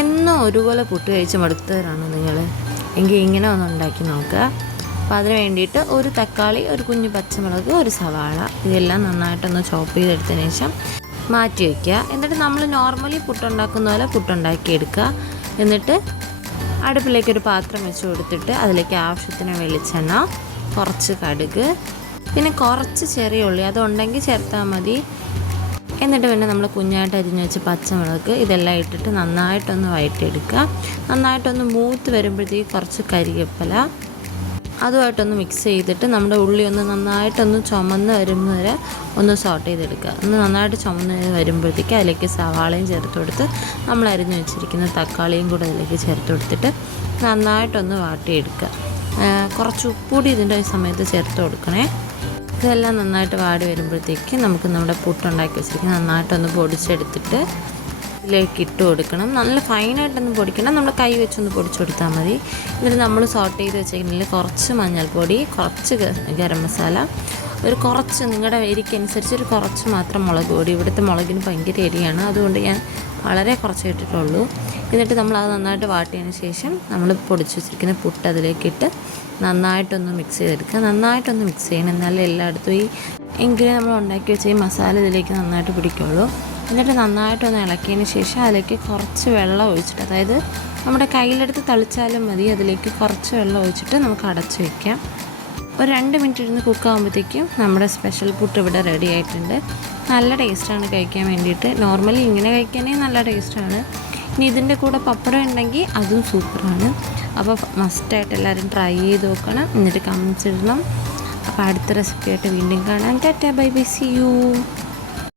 എന്നും ഒരുപോലെ പുട്ട് കഴിച്ച് മടുത്തവരാണ് നിങ്ങൾ എങ്കിൽ ഇങ്ങനെ ഒന്ന് ഉണ്ടാക്കി നോക്കുക. അപ്പോൾ അതിന് വേണ്ടിയിട്ട് ഒരു തക്കാളി ഒരു കുഞ്ഞു പച്ചമുളക് ഒരു സവാള ഇതെല്ലാം നന്നായിട്ടൊന്ന് ചോപ്പ് ചെയ്തെടുത്തതിന് ശേഷം മാറ്റി വയ്ക്കുക. എന്നിട്ട് നമ്മൾ നോർമലി പുട്ടുണ്ടാക്കുന്ന പോലെ പുട്ടുണ്ടാക്കി എടുക്കുക. എന്നിട്ട് അടുപ്പിലേക്ക് ഒരു പാത്രം വെച്ച് കൊടുത്തിട്ട് അതിലേക്ക് ആവശ്യത്തിന് വെളിച്ചെണ്ണ കുറച്ച് കടുക് പിന്നെ കുറച്ച് ചെറിയ ഉള്ളി. അതുണ്ടെങ്കിൽ ചേർത്താൽ മതി. എന്നിട്ട് പിന്നെ നമ്മൾ കുഞ്ഞായിട്ട് അരിഞ്ഞു വെച്ച് പച്ചമുളക് ഇതെല്ലാം ഇട്ടിട്ട് നന്നായിട്ടൊന്ന് വഴറ്റിയെടുക്കുക നന്നായിട്ടൊന്ന് മൂത്ത് വരുമ്പോഴത്തേക്ക് കുറച്ച് കരിവേപ്പില അതുമായിട്ടൊന്ന് മിക്സ് ചെയ്തിട്ട് നമ്മുടെ ഉള്ളി ഒന്ന് നന്നായിട്ടൊന്ന് ചുമന്ന് വരുമ്പോൾ വരെ ഒന്ന് സോട്ട് ചെയ്തെടുക്കുക. ഒന്ന് നന്നായിട്ട് ചുമന്ന് വരുമ്പോഴത്തേക്ക് അതിലേക്ക് സവാളയും ചേർത്ത് കൊടുത്ത് നമ്മൾ അരിഞ്ഞു വെച്ചിരിക്കുന്ന തക്കാളിയും കൂടെ അതിലേക്ക് ചേർത്ത് കൊടുത്തിട്ട് നന്നായിട്ടൊന്ന് വാട്ടിയെടുക്കുക. കുറച്ച് ഉപ്പുകൂടി ഇതിന്റെ സമയത്ത് ചേർത്ത് കൊടുക്കണേ. ഇതെല്ലാം നന്നായിട്ട് വാടി വരുമ്പോഴത്തേക്ക് നമുക്ക് നമ്മുടെ പുട്ടുണ്ടാക്കി വെച്ചിരിക്കും നന്നായിട്ടൊന്ന് പൊടിച്ചെടുത്തിട്ട് ഇതിലേക്ക് ഇട്ട് കൊടുക്കണം. നല്ല ഫൈനായിട്ടൊന്ന് പൊടിക്കണം നമ്മൾ കൈ വെച്ചൊന്ന് പൊടിച്ചു കൊടുത്താൽ മതി. എന്നിട്ട് നമ്മൾ സോട്ട് ചെയ്ത് വെച്ചിട്ടുണ്ടെങ്കിൽ കുറച്ച് മഞ്ഞൾപ്പൊടി കുറച്ച് ഗരം മസാല ഒരു കുറച്ച് നിങ്ങളുടെ എരിക്കനുസരിച്ച് ഒരു കുറച്ച് മാത്രം മുളക് പൊടി. ഇവിടുത്തെ മുളകിന് ഭയങ്കര എരിയാണ്. അതുകൊണ്ട് ഞാൻ വളരെ കുറച്ച് ഇട്ടിട്ടുള്ളൂ. എന്നിട്ട് നമ്മൾ അത് നന്നായിട്ട് വാട്ടിയതിന് ശേഷം നമ്മൾ പൊടിച്ച് വെച്ചിരിക്കുന്ന പുട്ട് അതിലേക്കിട്ട് നന്നായിട്ടൊന്ന് മിക്സ് ചെയ്തെടുക്കുക. നന്നായിട്ടൊന്ന് മിക്സ് ചെയ്യണം. എന്നാലേ എല്ലായിടത്തും ഈ എങ്കിലും നമ്മൾ ഉണ്ടാക്കി വെച്ച ഈ മസാല ഇതിലേക്ക് നന്നായിട്ട് പിടിക്കുള്ളൂ. എന്നിട്ട് നന്നായിട്ടൊന്ന് ഇളക്കിയതിന് ശേഷം അതിലേക്ക് കുറച്ച് വെള്ളം ഒഴിച്ചിട്ട് അതായത് നമ്മുടെ കയ്യിലെടുത്ത് തളിച്ചാലും മതി അതിലേക്ക് കുറച്ച് വെള്ളം ഒഴിച്ചിട്ട് നമുക്ക് അടച്ചു വയ്ക്കാം ഒരു രണ്ട് മിനിറ്റ് ഇരുന്ന് കുക്കാകുമ്പോഴത്തേക്കും നമ്മുടെ സ്പെഷ്യൽ പുട്ട് ഇവിടെ റെഡി ആയിട്ടുണ്ട്. നല്ല ടേസ്റ്റാണ് കഴിക്കാൻ വേണ്ടിയിട്ട്. നോർമലി ഇങ്ങനെ കഴിക്കാനേ നല്ല ടേസ്റ്റാണ് ഇനി ഇതിന്റെ കൂടെ പപ്പടം ഉണ്ടെങ്കിൽ അതും സൂപ്പറാണ്. അപ്പോൾ മസ്റ്റായിട്ട് എല്ലാവരും ട്രൈ ചെയ്ത് നോക്കണം. എന്നിട്ട് കമൻസ് ഇടണം. അപ്പോൾ അടുത്ത റെസിപ്പി ആയിട്ട് വീണ്ടും കാണാം. Tata bye bye see you